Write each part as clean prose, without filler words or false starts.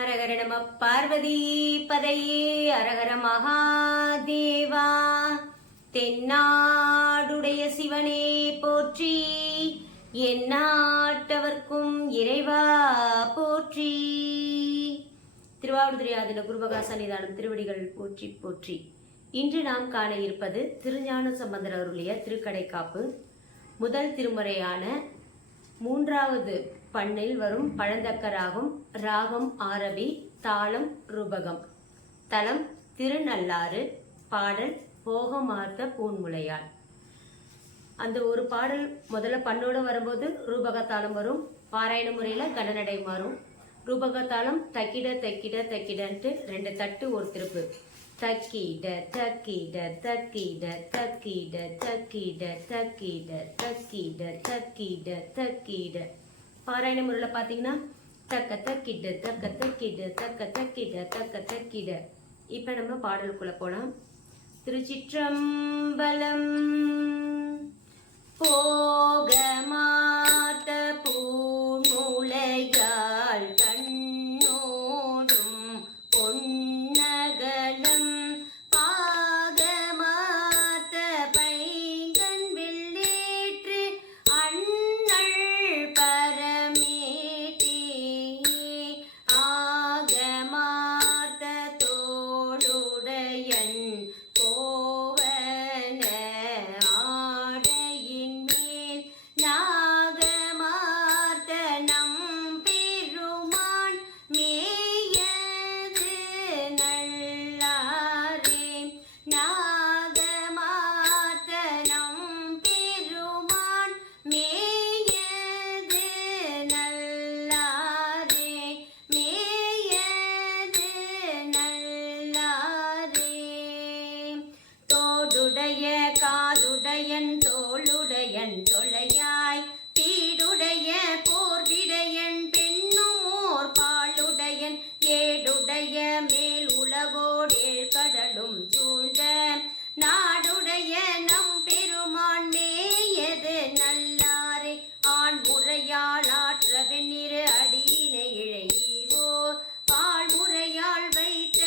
அரகர நம பார்வதி பதையே அரகர மகாதேவா. தென்னாடுடைய சிவனே போற்றி, எந்நாட்டவர்க்கும் இறைவா போற்றி. திருவாவடுதுறை ஆதீன குருபகா சன்னிதானம் திருவடிகள் போற்றி போற்றி. இன்று நாம் காண இருப்பது திருஞான சம்பந்தர் அருளிய திருக்கடைக்காப்பு. முதல் திருமுறையான மூன்றாவது பண்ணில் வரும் பழந்தக்க ராகம். ராகம் ஆரபி, தாளம் ரூபகம், தலம் திருநள்ளாறு, பாடல் போகமார்த்த பூன்முலையாள். அந்த ஒரு பாடல் முதல்ல பண்ணோட வரும்போது ரூபகத்தாளம் வரும், பாராயண முறையில் கனநடை மாறும். ரூபகத்தாளம் தக்கிட தக்கிட தக்கிடன்ட்டு ரெண்டு தட்டு ஒரு திருப்பு. தக்கிட தக்கிட தக்கிட தக்கிட தக்கிட தக்கிட தக்கிட தக்கிட தக்கிட. பாராயண முறையில் பார்த்தீங்கன்னா தக்க தக்கிட தக்க தக்கிட தக்க தக்கிட தக்க தக்கிட. இப்போ நம்ம பாடலுக்குள்ள போலாம். திருச்சிற்றம்பலம். போகமார்த்த பூன்முலையாள் கண்ணோடும் பொன்னகலம், பாகமார்த்த பைங்கண் வெள்ளேற்று அண்ணள் பரமேட்டே, ஆகமார்த்த தோளுடையன் கோவன ஆடையின் மேல், நாகமார்த்த நம்பெருமான் மேயது நல்லாரே, நாகமார்த்த நம்பெருமான் மேயது நல்லாரே, மேயது நல்லாரே. தோடுடைய காதுடையன் தோளுடையன் தொலையாய், பீடுடைய போர்விடையன் பெண்ணுமோர் பாலுடையன், ஏடுடைய மேல் உலகோடேழ் கடலும் சூழ்ந்த, நாடுடைய நம் பெருமான் மேயது நல்லாரே, ஆண் முறையால் ஆற்ற வெண்ணிறு அடியினை இழைவோர், பால் முறையால் வைத்த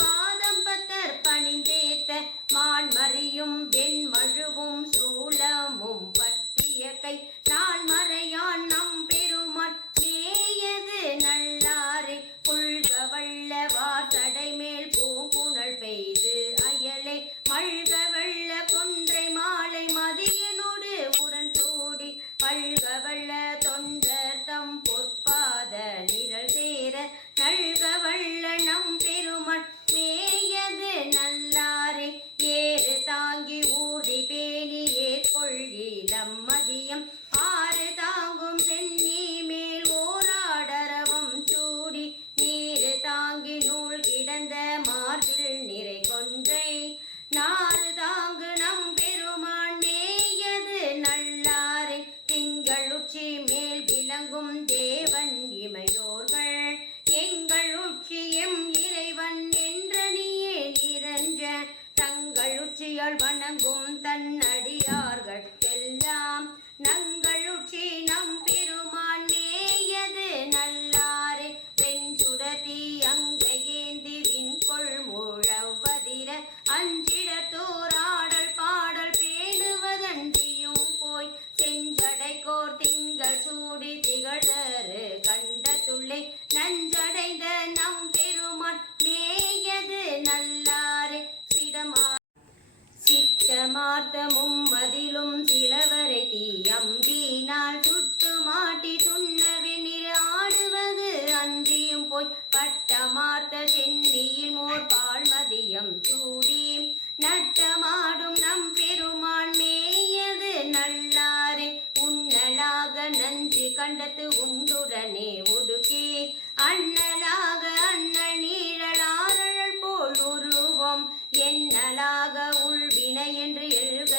பாதம் பத்தர் பணிந்தேத்த, மான் மறியும் வெண்மழுவும் சூலமும் பற்றிய கை, நாள் மறையான் நம் பெருமான் மேயது நல்லாரே, புல்க வள்ள வார்த்தடை மேல் பூங்குணல் பெய்து அயலை, மல்க வெள்ள கொன்றை மாலை மதியனோடு உடன் சூடி, பல்க வள்ள தொண்டர் தம் பொற்பாத நிழல் சேர, நல்க வள்ள நம் பெருமான் மேயது நல்லாரே, ஏறு தாங்கி ஊர்தி பேணி ஏற்கொள்ளிலம் மதியம், ஆறு தாங்கும் சென்னி மேல் ஓராடரவம் சூடி, நீரு தாங்கி நூல் கிடந்த மார்பில் நிறை கொன்றை, நாறு தாங்கு நம் பெருமான் மேயது நல்லாரே, திங்கள் உச்சி மேல் விளங்கும் தேவன் இமையோர்கள், எங்கள் உச்சியம் இறைவன் என்றனியே நிரஞ்ச, தங்கள் உச்சியால் வணங்கும் தன் அடியார்கட்கெல்லாம், நங்கள் உச்சி நம் பெருமான் மேயது நல்லாரே, வெஞ்சுடதி அங்கை ஏந்தி விண்கொள் முழவதிர, அஞ்சிட தோராடல் பாடல் பேணுவதன்றியும் போய், செஞ்சடைக்கோர் திங்கள் சூடி திகழரு கண்டத்துள்ளே, நஞ்சடைந்த நம் பெருமான் மேயது நல்லாரே, சித்தமார்த்தமும் மதிலும் சிலவரை தீயம்பினால் சுட்டு மாட்டி சுண்ணவெனிறு ஆடுவது அன்றியும் போய், பட்டமார்த்த சென்னியில் மோர் பால் மதியம் சூடி, நட்டமாடும் நம் பெருமான் மேயது நல்லாரே, உன்னலாக நஞ்சு கண்டத்து உண்டுடனே ஒடுக்கே, அண்ணலாக அண்ணல் நீழலாரழல் போல் உருவம், எண்ணலாக உள்வினை என்று எழுக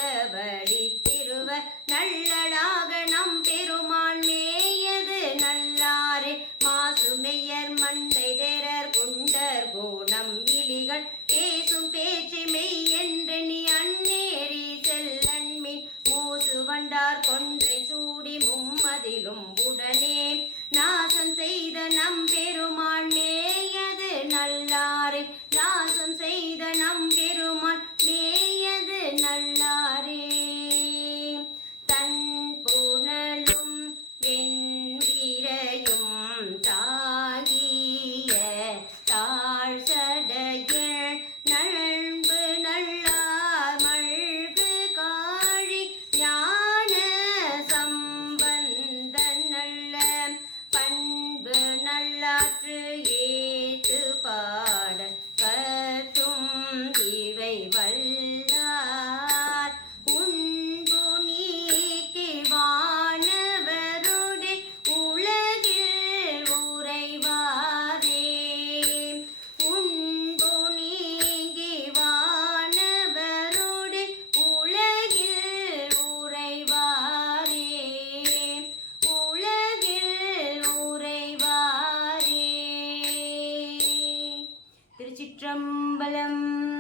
திருச்சிற்றம்பலம்.